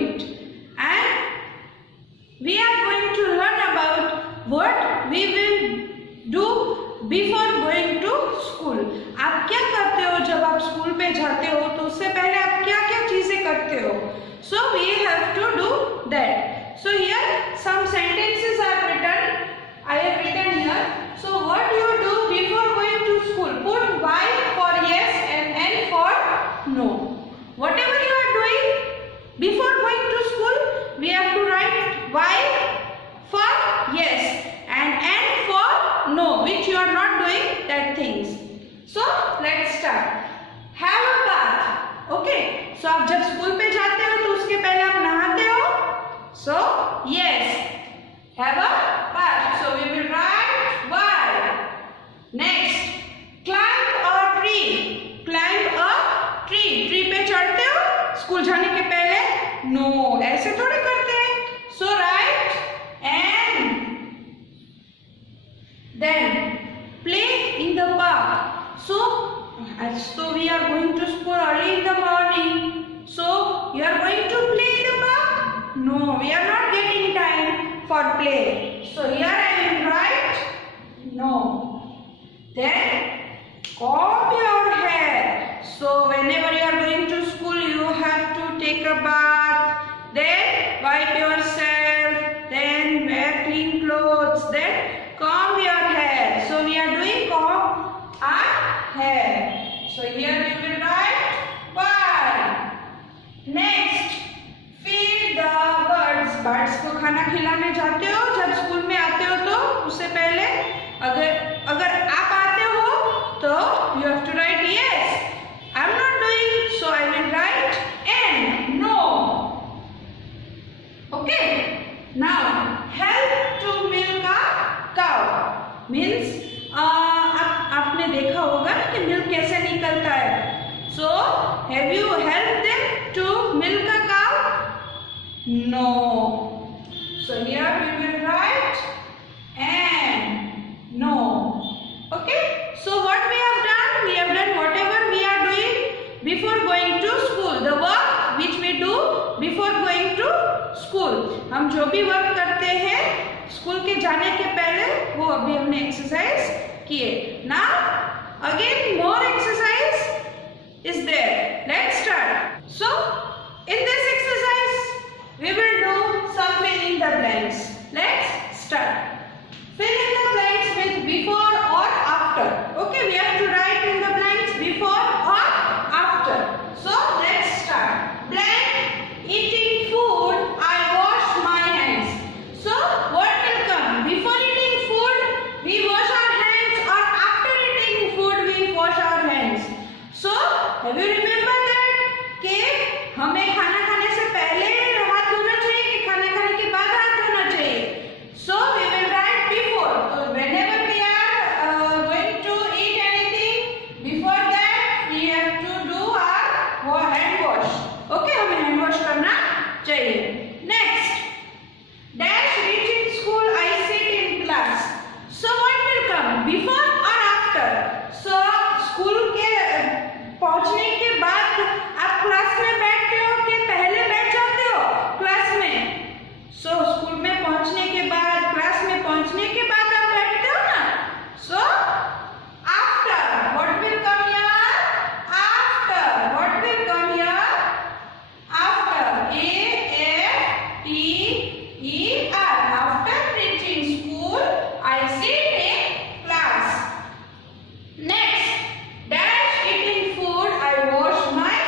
it. And we are going to learn about what we will do before going to school. आप क्या करते हो जब आप स्कूल पे जाते हो, तो उससे पहले आप क्या क्या चीजें करते हो. So we have to do that. So here some sentences are written. I have written here. So what you do before going to school? Put Y for yes and N for no. Whatever you are doing before going to school, we have to write Y for yes and N for no, which you are not doing that things. So let's start. Have a bath. Okay. So आप जब school पे जाते हो तो उसके पहले आप नहाते हो. So yes, have a bath. So we will write Y. Next, climb a tree. Climb a tree. Tree पे चढ़ते हो स्कूल जाने के पहले? No, ऐसे थोड़े करते हैं. So write and then play in the park. So we are going to school early in the morning. So you are going to play in the park? No, we are not getting time for play. So here I will write no. Then comb your hair. So whenever you are going to school, you have to take a bath. Then wipe yourself. Then wear clean clothes. Then comb your hair. So we are doing comb our hair. So here we will write Y. Next, feed the birds. Birds को खाना खिलाने जाते हो जब school में आते हो, तो उससे पहले अगर आप आते हो तो you have to write yes. I am not doing, so I will write N. No. Okay. Now help to milk a cow. Means आपने देखा होगा ना कि मिल्क कैसे निकलता है. So have you helped them to milk a cow? No. So here we will write and no. Okay. So what we have done? We have done whatever we are doing before going to school. The work which we do before going to school. हम जो भी work करते हैं school के जाने के पहले, वो अभी हमने एक्सरसाइज किए. Now again more exercise is there. Let's start. So in this exercise we will do some fill in the blanks. Let's start. Fill in the blanks with before or after. Okay, we have to write in the blanks before or after. So let's start. Blank, eating food, I wash my hands. So what will come? Before eating food we wash our hands, or after eating food we wash our hands? So have you remember that कि हमें खाना खाने से पहले हाथ धोना चाहिए कि खाना खाने के बाद हाथ धोना चाहिए? So we will write before. So whenever we are going to eat anything, before that we have to do our hand wash. Okay, हमें hand wash करना चाहिए. Next, dash reaching school, I sit in class. So what will come? Before or after? So school के पहुंचने के बाद आप class में बैठते हो कि पहले बैठ जाते हो क्लास में? So स्कूल में पहुंचने के बाद, क्लास में पहुंचने के बाद आप बैठते हो ना? So after. What will come here? After. What will come here? After. A-F-T-E-R. After reaching school, I sit in class. Next, dash eating food, I wash my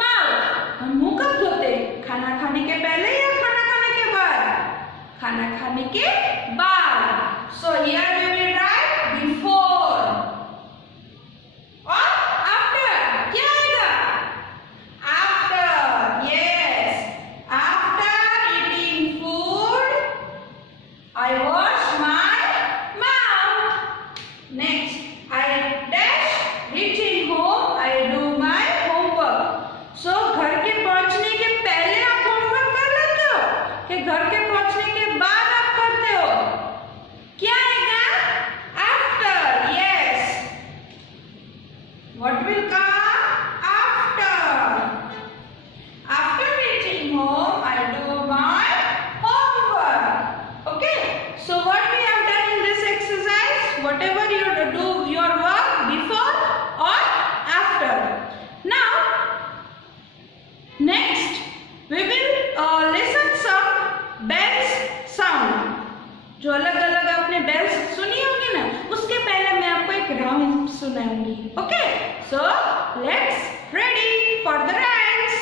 mouth. हम मुंह कब धोते? खाना खाने के पहले या खाना खाने के बाद? खाना खाने के बाद. So here we will write before or after. क्या आएगा? After. Yes. After eating food, I wash my mouth. Next, I dash reaching home, I do my homework. So घर के पहुंचने के पहले आप होमवर्क कर लेते हो कि घर के पहुंचने के बाद आप करते हो? bells sound. जो अलग अलग आपने bells सुनी होगी ना, उसके पहले मैं आपको एक rhyme सुनाऊंगी. Okay? So let's ready for the rhymes.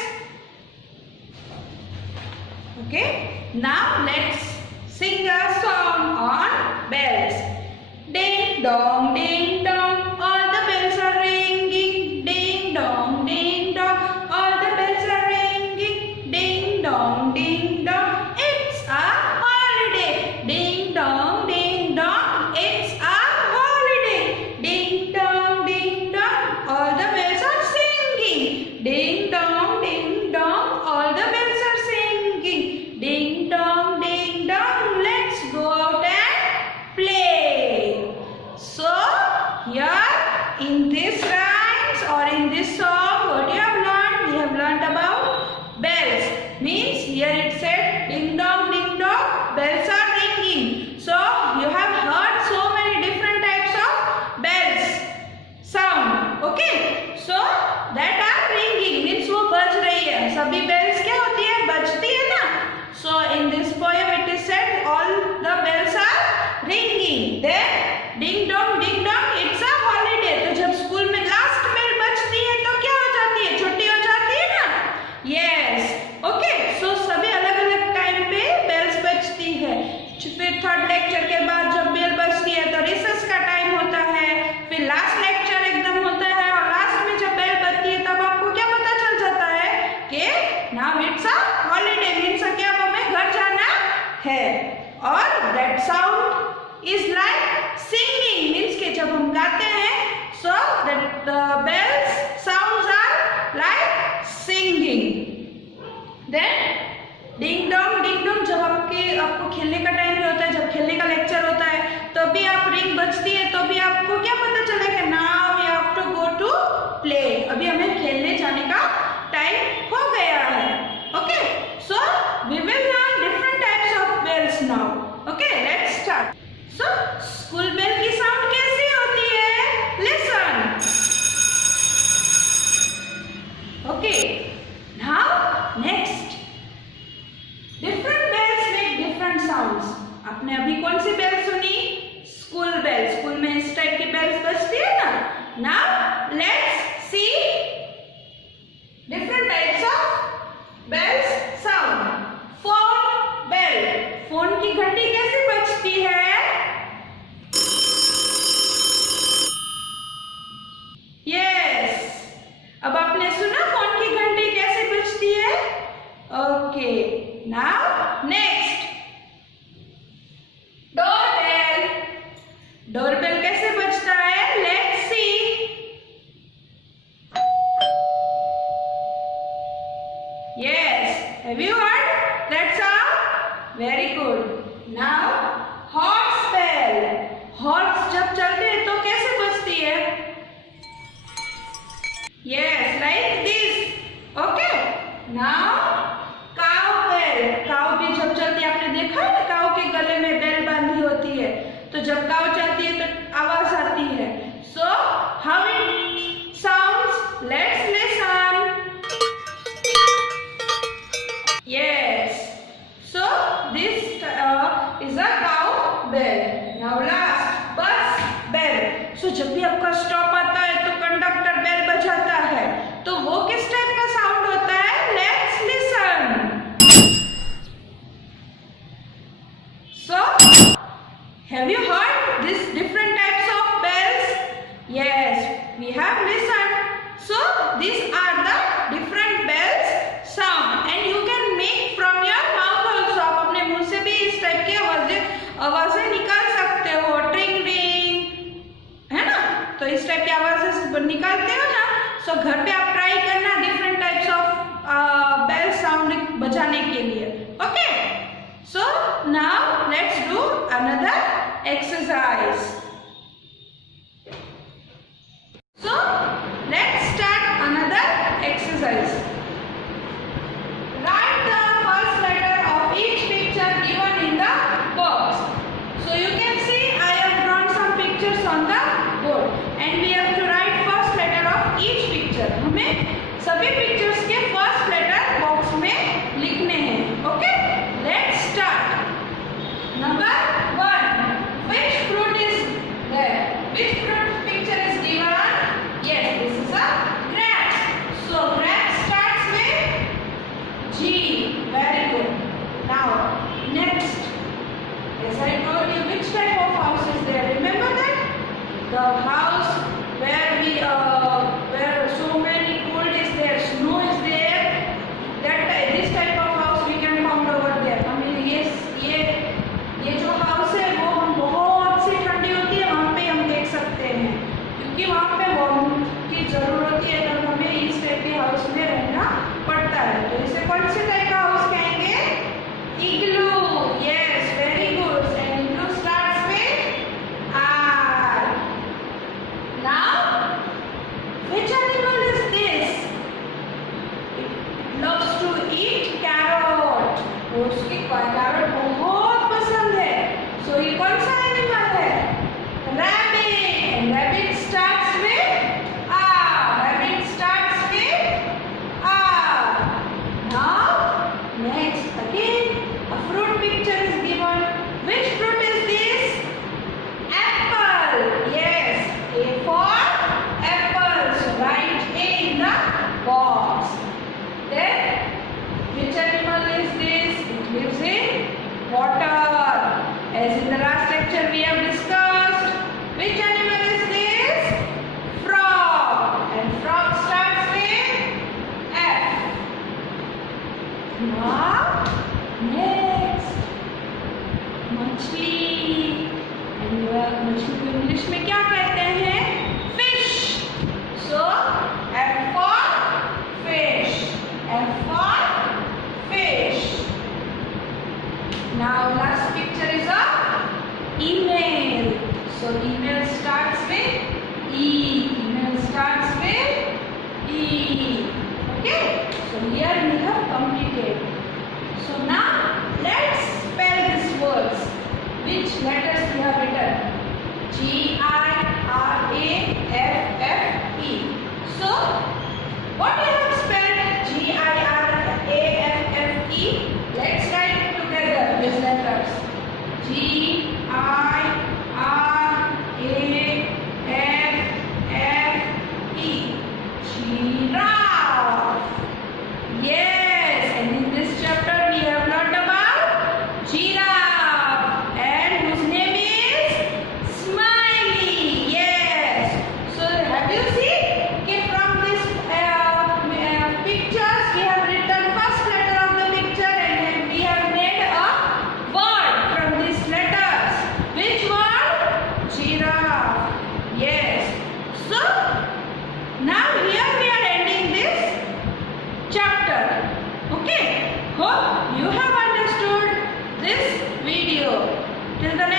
Okay? Now let's sing a song on bells. Ding dong, ding dong, all the bells are ringing. Ding dong, ding dong, all the bells are ringing. Ding dong, ding dong, it's a holiday. Ding dong, ding dong, it's a holiday. Ding dong, all the bells are singing. Ding dong, all the bells are singing. Ding dong, let's go out and play. So here in this rhymes or in this song, what you have learned? We have learned about bells. Means here it said ding dong, bells are ringing. So you have heard so many different types of bells sound. Okay? So that are ringing means वो बज रही है. सभी bells क्या होती है? बजती है ना. So in this poem it is said all the bells are ringing. Then ding dong, it's a holiday. तो जब स्कूल में last bell बजती है तो क्या हो जाती है? छुट्टी हो जाती है ना? Yes. Okay. So सभी अलग अलग टाइम पे bells बजती है. फिर थर्ड लेक्चर के बाद जब बेल बजती है तो रिसेस का टाइम होता है. फिर लास्ट लेक्चर एकदम होता है और लास्ट में जब बेल बजती है तब आपको क्या पता चल जाता है कि now it's a holiday means कि अब हमें घर जाना है. और that sound is like singing means कि जब हम गाते हैं so that the bells sounds are like singing. Then ding dong जब आपको खेलने का टाइम भी होता है, जब खेलने का लेक्चर होता है तो भी आप रिंग बजती है तो भी आपको क्या पता चला कि now we have to go to play. अभी हमें खेलने जाने का टाइम हो गया है. Okay? So we will learn different types of bells now. Okay? Let's start. So school bell की साउंड कैसी होती है? Listen. Okay? Now next different bells make different sounds. आपने अभी कौन सी बेल सुनी? School bell. स्कूल में इस टाइप की बेल्स बजती है ना. Now let's C different types of bells sound. Phone bell. Phone की घंटी कैसे बजती है? यस. अब आपने सुना फोन की घंटी कैसे बजती है? Okay. Now next doorbell. Doorbell कैसे बजता है? Let's see. Yes. Have you heard that sound? Very good. Now horse bell. Horse जब चलते हैं तो कैसे बजती है? Yes, like this. Okay? Now cow भी जब चलती है, आपने देखा है ना काऊ के गले में बेल बांधी होती है तो जब काऊ चलती है तो आवाज आती है. So how it sounds? Let's listen. Yes. So this is a cow bell. Now last bus bell. सो जब भी आपका स्टॉप आता है तो कंडक्टर बेल बजाता है तो वो किस टाइप का साउंड होता है? Let's listen. So, have you heard these different types of bells? Yes, we have listened. So, these are the different bells sound and you can make from your mouth also. आप अपने मुंह से भी इस type की आवाजें निकाल सकते हो. ट्रिंग रिंग है ना, तो इस टाइप की आवाजें निकालते हो ना. सो घर पे आप ट्राई करना different types of bell sound बजाने के लिए. ओके? So now let's do another exercise. So let's start another exercise. Write the first letter of each picture given in the box. So you can see I have drawn some pictures on the board and we have to write first letter of each picture. हमें सभी pictures के first letter box में लिखने हैं. Okay? Let's start. Next, मछली. And मछली को English में क्या कहते हैं? Fish. So F for fish. F for fish. Now last picture is a email. So email starts with E. Email starts with E. Okay. So here we have completed. So now let's spell these words. Which letters we have written? G-I-R-A-F-F-E. So what we have spelled G-I-R-A-F-F-E? Let's write it together these letters. G-I-R-A-F-F-E. Giraffe. Yes, and in this chapter we have learned about giraffe, and whose name is Smiley. Yes. So have you seen? Okay, from this pictures we have written first letter of the picture, and then we have made a word from these letters. Which word? Giraffe. Yes. So now here we are ending this chapter. Okay, hope you have understood this video. Till the next